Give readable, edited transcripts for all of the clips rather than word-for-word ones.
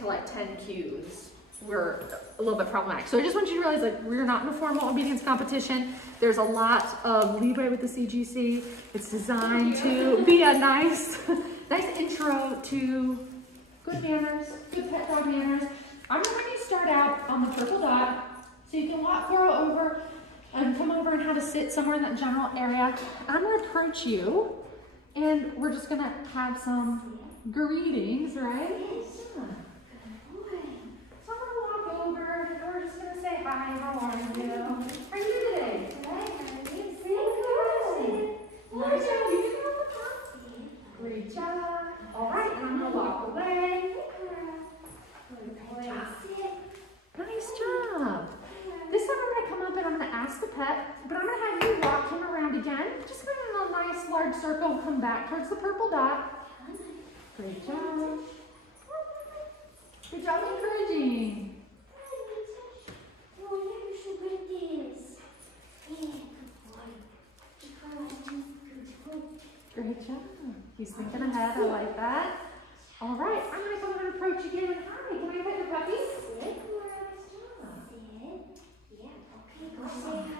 to like 10 cues were a little bit problematic. So I just want you to realize like we're not in a formal obedience competition. There's a lot of leeway with the CGC. It's designed to be a nice, nice intro to good manners, good pet dog manners. I'm gonna have you start out on the purple dot, so you can walk Cora over and come over and have a sit somewhere in that general area. I'm gonna approach you, and we're just gonna have some greetings, right? Yeah. So I'm gonna walk over, and we're just gonna say hi. How are you? How are you today? Nice job. You did it. Great job. All right, and I'm gonna walk away. Nice job. This time I'm going to come up and I'm going to ask the pet, but I'm going to have you walk him around again. Just go in a nice large circle, come back towards the purple dot. Great job. Good job encouraging. Great job. He's thinking ahead. I like that. All right, I'm going to come over and approach again. Hi, can I pet your puppy? Say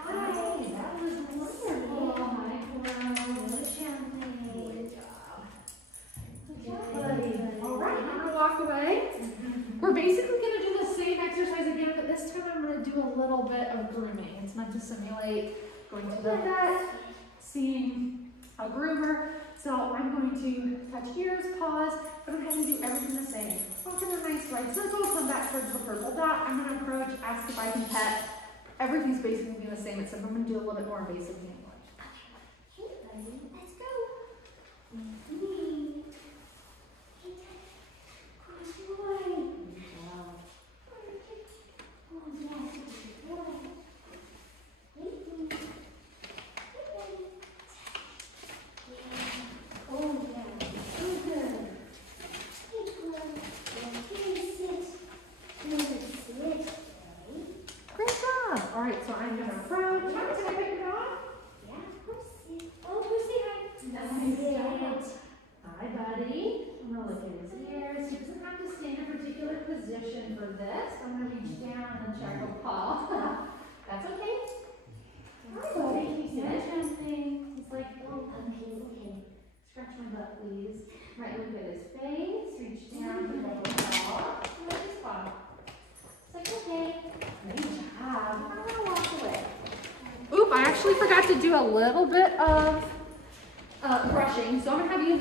hi. That was wonderful. Hi, Cora. Good job. Good job, buddy. All right, I'm going to walk away. We're basically going to do the same exercise again, but this time I'm going to do a little bit of grooming. It's meant to simulate going to the vet, seeing a groomer. So I'm going to touch ears, paws, but I'm going to do everything the same. Walk in a nice wide circle, come back towards the purple dot. I'm going to approach, ask if I can pet. Everything's basically the same, except I'm going to do a little bit more invasive hand touch. Let's go. All right, so I'm going to approach. Can I pet your dog? Yeah, of course. Oh, Pussy, hi. Nice. Hi, buddy. I'm going to look at his ears. He doesn't have to stay in a particular position for this. I'm going to reach down and check a paw. That's okay. Hi, buddy. He said something. He's like, oh, okay. Scratch my butt, please. Right, look at his face. Reach down to check a paw. Look at his paw. It's like, okay. Great job. I'm going to walk away. Oop, I actually forgot to do a little bit of brushing. So I'm going to have you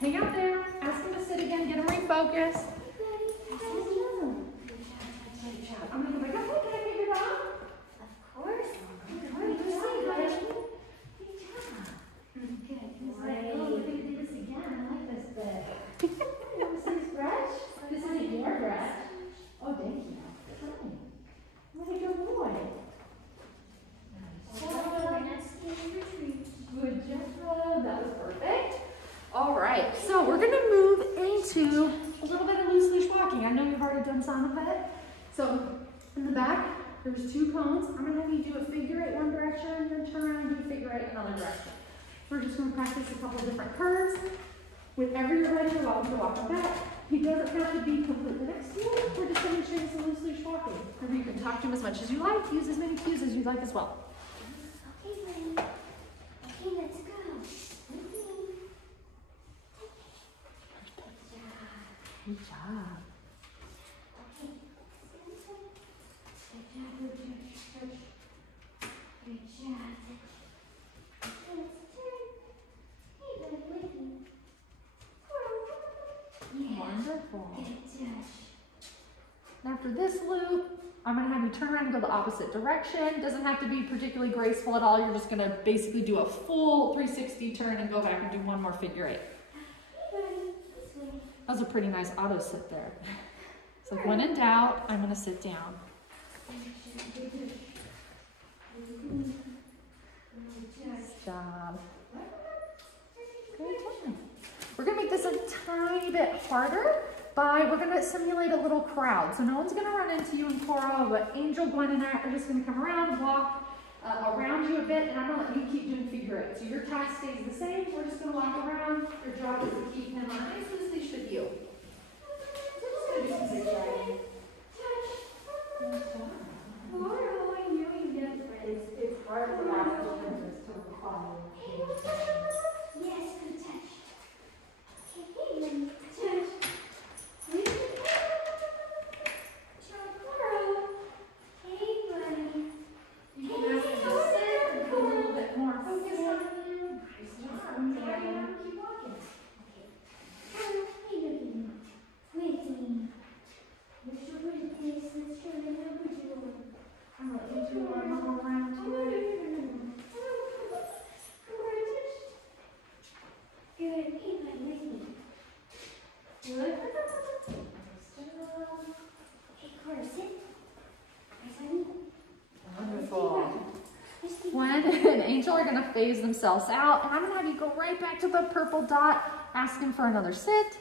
hang out there, ask him to sit again, get him refocused. I'm going to go back up. Hey, can I get your dog? Of course. Good job. Good. He's like, oh, we're going to do this again. I like this bit. You want to see scratch? This isn't your scratch. Oh, thank you. What a good boy. Good job. That was perfect. All right, so we're going to move into a little bit of loose leash walking. I know you've already done some of it. So in the back, there's 2 cones. I'm going to have you do a figure 8 one direction, then turn around and do a figure 8 another direction. We're just going to practice a couple of different curves. Whenever you're ready, you're welcome to walk him back. He doesn't have to be completely next to you. We're just demonstrating some loose leash walking. Or you can talk to him as much as you like. Use as many cues as you'd like as well. Okay, buddy. Okay, let's go. Good job. Okay. Good job. Good job. Okay, let's turn. Hey, buddy, with me. Yeah. Wonderful. Good job. After this loop, I'm going to have you turn around and go the opposite direction. Doesn't have to be particularly graceful at all. You're just going to basically do a full 360 turn and go back and do one more figure 8. That was a pretty nice auto sit there. So when in doubt, I'm going to sit down. Nice job. Great job. We're going to make this a tiny bit harder we're going to simulate a little crowd. So no one's going to run into you and Cora, but Angel, Gwen, and I are just going to come around, walk around you a bit, and I'm going to let you keep doing figure 8. So your task stays the same. We're just going to walk around. Your job is to keep him on a nice loose leash with you. So we're just going to do some figure are gonna phase themselves out, and I'm gonna have you go right back to the purple dot, asking for another sit.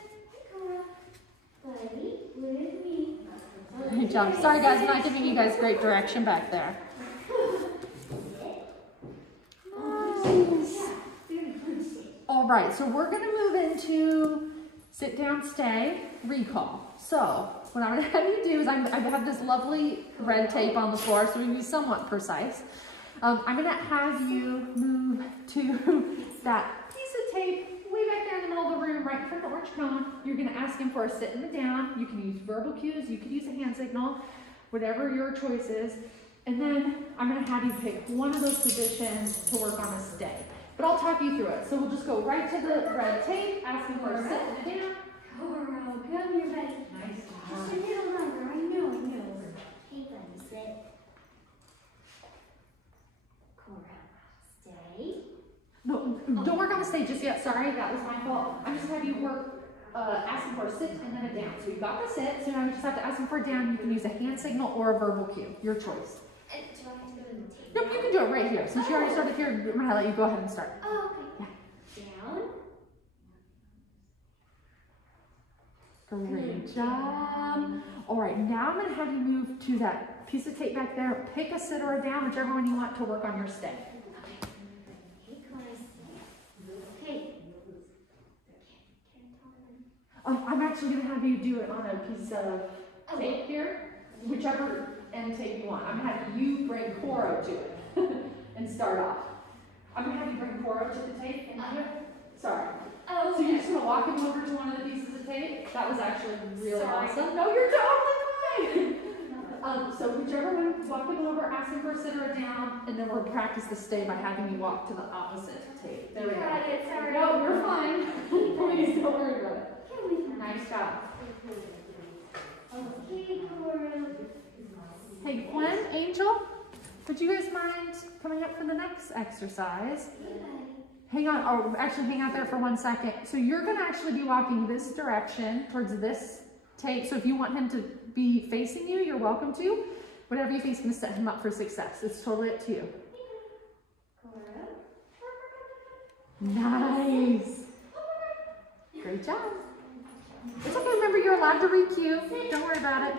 Buddy, with me. Good job. Sorry guys, I'm not giving you guys great direction back there. Nice. All right, so we're gonna move into sit down, stay, recall. So what I'm gonna have you do is I have this lovely red tape on the floor, so we can be somewhat precise. I'm gonna have you move to that piece of tape way back there in the middle of the room, right in front of the orange cone. You're gonna ask him for a sit and a down. You can use verbal cues, you could use a hand signal, whatever your choice is. And then I'm gonna have you pick one of those positions to work on a stay. But I'll talk you through it. So we'll just go right to the red tape, ask him for a sit and a down. Coral, come here, buddy. Nice Just a job. little longer, I know. Hey, buddy, sit. Coral, stay. No, don't work on the stage just yet. Sorry, that was my fault. I'm just having you work, asking for a sit and then a down. So you got the sit, so now you just have to ask him for a down. You can use a hand signal or a verbal cue, your choice. Do I have to go in the tape? Nope, you can do it right here. Since you already started here, I'm gonna let you go ahead and start. Oh, okay. Down. Great job. All right, now I'm gonna have you move to that piece of tape back there. Pick a sit or a down, whichever one you want to work on your stay. Hey, Coral, hey. I'm actually gonna have you do it on a piece of tape here, whichever end tape you want. I'm gonna have you bring Coro to it and start off. I'm gonna have you bring Coro to the tape and do it. Sorry. Oh, So you're just gonna walk him over to one of the pieces of tape? That was actually really Sorry. awesome. No, you're totally fine. So whichever one, walk him over, ask him for a sit or a down, and then we'll practice the stay by having you walk to the opposite tape. There we go. Got it, sorry. No, you're fine. Please don't worry about it. Nice job. Okay, Coral. Hey, Gwen, Angel, would you guys mind coming up for the next exercise? Hey, buddy. Hang on, or actually hang out there for 1 second. So you're gonna actually be walking this direction towards this tape. So if you want him to be facing you, you're welcome to. Whatever you think is gonna set him up for success. It's totally up to you. Coral. Nice. Great job. It's okay, remember you're allowed to re-cue. Don't worry about it.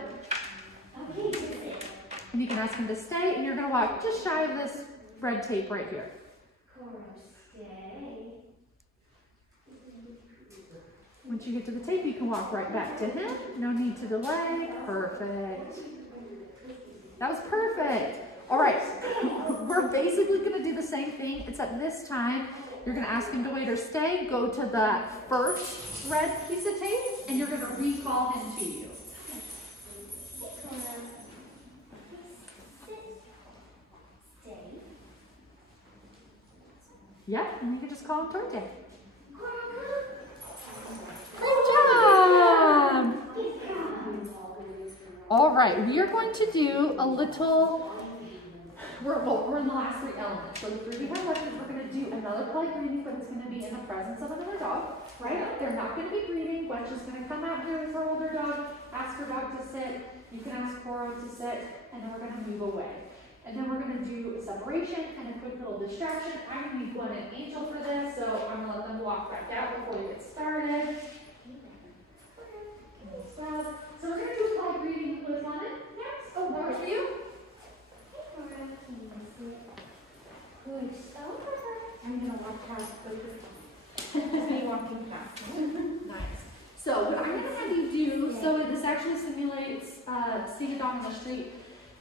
Okay, just sit. And you can ask him to stay, and you're gonna walk just shy of this red tape right here. Coral, stay. Once you get to the tape, you can walk right back to him. No need to delay. Perfect. That was perfect. All right, we're basically gonna do the same thing, except this time, you're gonna ask him to wait or stay, go to that first red piece of tape, and you're gonna recall him to you. Coral. Sit. Stay. Yep, and you can just call him towards you. Coral, Great job! All right, we are going to do a little, we're in the last 3 elements. So the 3 different lessons, we're going to do another polite greeting, but it's going to be in the presence of another dog, right? They're not going to be greeting. Gwen's just going to come out here with her older dog, ask her dog to sit. You can ask Coro to sit, and then we're going to move away. And then we're going to do a separation and a quick little distraction. I'm going to need Gwen and Angel for this, so I'm going to let them walk back out before we get started. So we're going to do a polite greeting with London next. Oh, that was for you? Coral, can you sit? Good. I'm going to walk past me walking past. Nice. So what I'm going to have you do, so this actually simulates seeing a dog on the street, is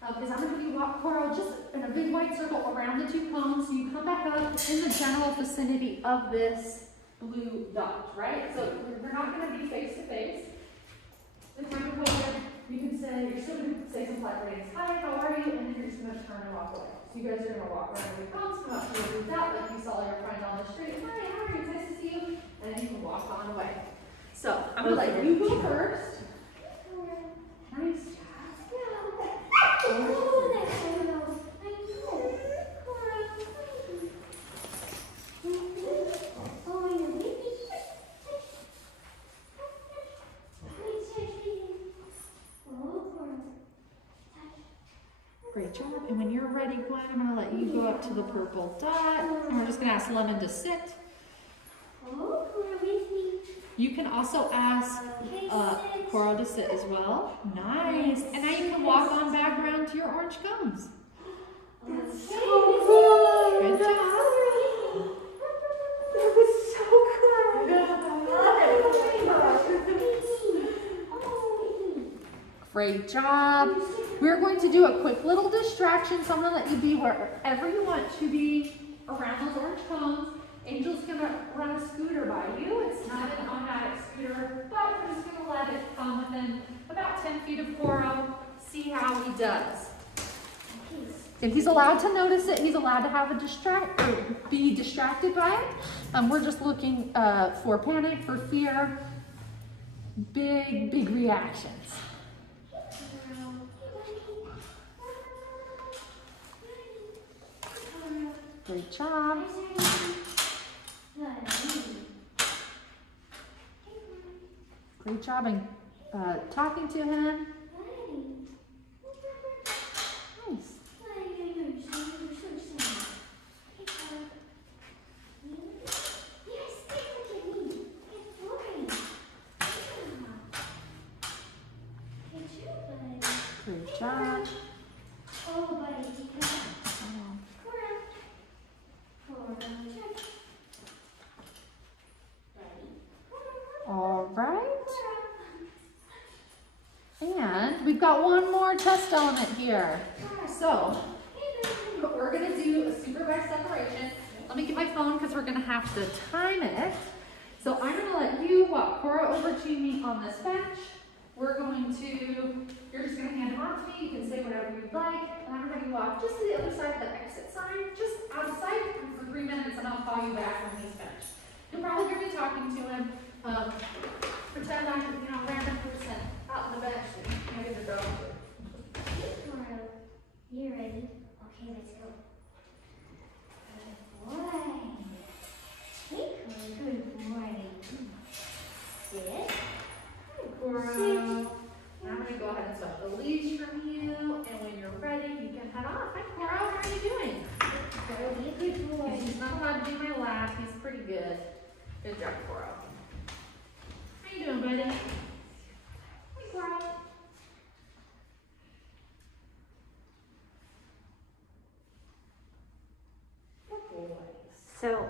I'm going to have you walk Coral just in a big white circle around the 2 cones. So you come back up in the general vicinity of this blue dot, right? So we're not going to be face to face. The time to go in, you can say, you're still going to say some polite greetings. Hi, how are you? And then you're just going to turn and walk away. So you guys are going to walk around your cones, come up to the blue dot like you saw your friend on the street. Hi, how are you? It's nice to see you. And then you can walk on away. So I'm going to let you go first. Nice job. Great Great job. And when you're ready, Gwen, I'm gonna let you go up to the purple dot. And we're just gonna ask Lemon to sit. Oh, Cora with me. You can also ask Coral to sit as well. Nice. And now you can walk on back around to your orange cones. That's so cool. Good job. That was so cool. Great job. We're going to do a quick little distraction. So I'm gonna let you be wherever you want to be around those orange cones. Angel's gonna run a scooter by you. It's not an automatic scooter, but we're just gonna let it come within about 10 feet of Coral. See how he does. And he's allowed to notice it. He's allowed to have be distracted by it. We're just looking for panic, for fear, big reactions. Great job. Great job in talking to him. Nice. Great job. Oh, buddy. All right. And we've got one more test element here. So we're going to do a supervised separation. Let me get my phone because we're going to have to time it. So I'm going to let you walk Cora over to me on this bench. You're just going to hand him off to me. You can say whatever you'd like. And I'm going to have you walk just to the other side of the exit sign, just outside for 3 minutes, and I'll call you back when he's finished. You'll probably hear me talking to him. Pretend I'm, a random person out in the bench. Maybe the dog. You ready? Okay, let's go. Good boy. Hey, Cora, good boy. Sit. Cora. I'm going to go ahead and stop the leash from you, and when you're ready, you can head off. Hi, Cora, how are you doing? Good boy. He's not allowed to do my lap. He's pretty good. Good job, Cora. How you doing, buddy? Hey, Cora. Good boy. So,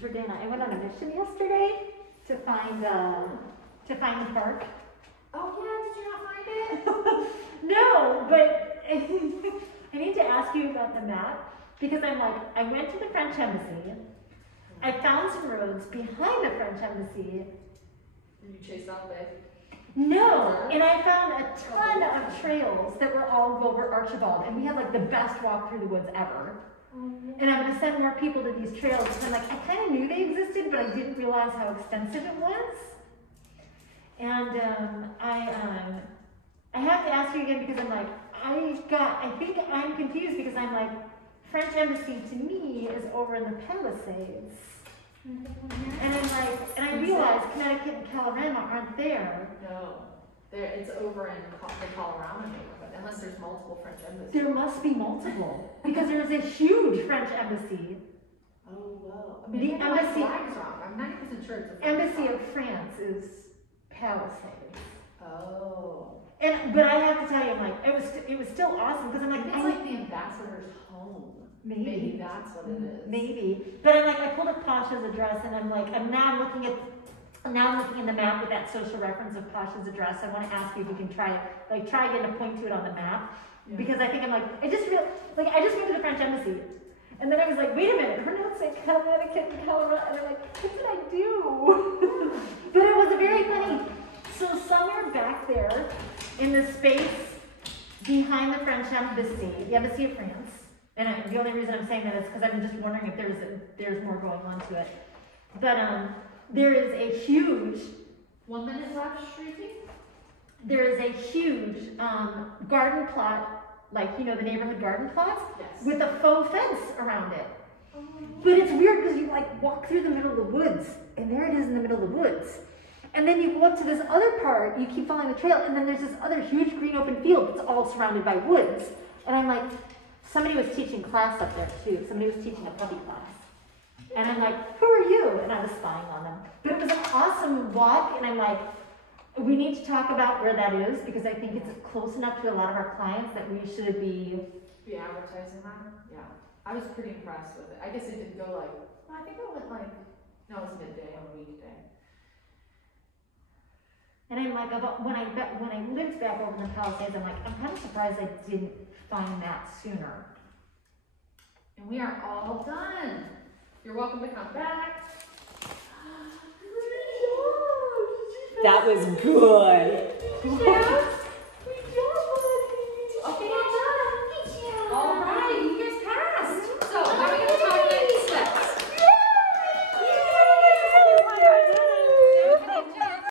Jordana, I went on a mission yesterday to find the park. Oh yeah, did you not find it? No, but I need to ask you about the map because I went to the French Embassy. I found some roads behind the French Embassy. Did you chase off babe? No, and I found a ton of trails that were all over Archibald, and we had like the best walk through the woods ever. And I'm gonna send more people to these trails. And I kind of knew they existed, but I didn't realize how extensive it was. And I have to ask you again because I think I'm confused because I'm like, French Embassy to me is over in the Palisades. And I'm like, and I realize Connecticut and Colorado aren't there. No, it's over in the Colorado neighborhood, unless there's multiple French embassies. There must be multiple because there's a huge French embassy. Oh, well. I The mean, my embassy- flag's wrong. I'm 90% sure it's a French Embassy flag. of France is Palisades. Oh. But I have to tell you, I'm like, it was still awesome because I'm like, It's like the ambassador's home. Maybe that's what it is. Maybe. But I'm like, I pulled up Pasha's address and I'm like, I'm now looking in the map with that social reference of Pasha's address. I want to ask you if you can try again to point to it on the map. Yeah. Because I think I'm like, I just went to the French Embassy. And then I was like, wait a minute, her notes say Connecticut and Colorado. And I'm like, what did I do? But it was very funny. So somewhere back there in the space behind the French Embassy, the Embassy of France, and the only reason I'm saying that is because I'm just wondering if there's more going on to it. But there is a huge 1 minute left, Shruti? there is a huge garden plot, like, the neighborhood garden plots, Yes. with a faux fence around it. But it's weird because you walk through the middle of the woods, and there it is in the middle of the woods. And then you go up to this other part, you keep following the trail, and then there's this other huge green open field that's all surrounded by woods. And I'm like, somebody was teaching class up there too. Somebody was teaching a puppy class. And I'm like, who are you? And I was spying on them. But it was an awesome walk, and I'm like, we need to talk about where that is, because I think it's close enough to a lot of our clients that we should be advertising that? Yeah. I was pretty impressed with it. I guess it didn't go like, well, I think it went like, no, it was midday on a weekday. And I'm like, when I lived back over in the Palisades, I'm like, I'm kind of surprised I didn't find that sooner. And we are all done. You're welcome to come back. That was good. Yes.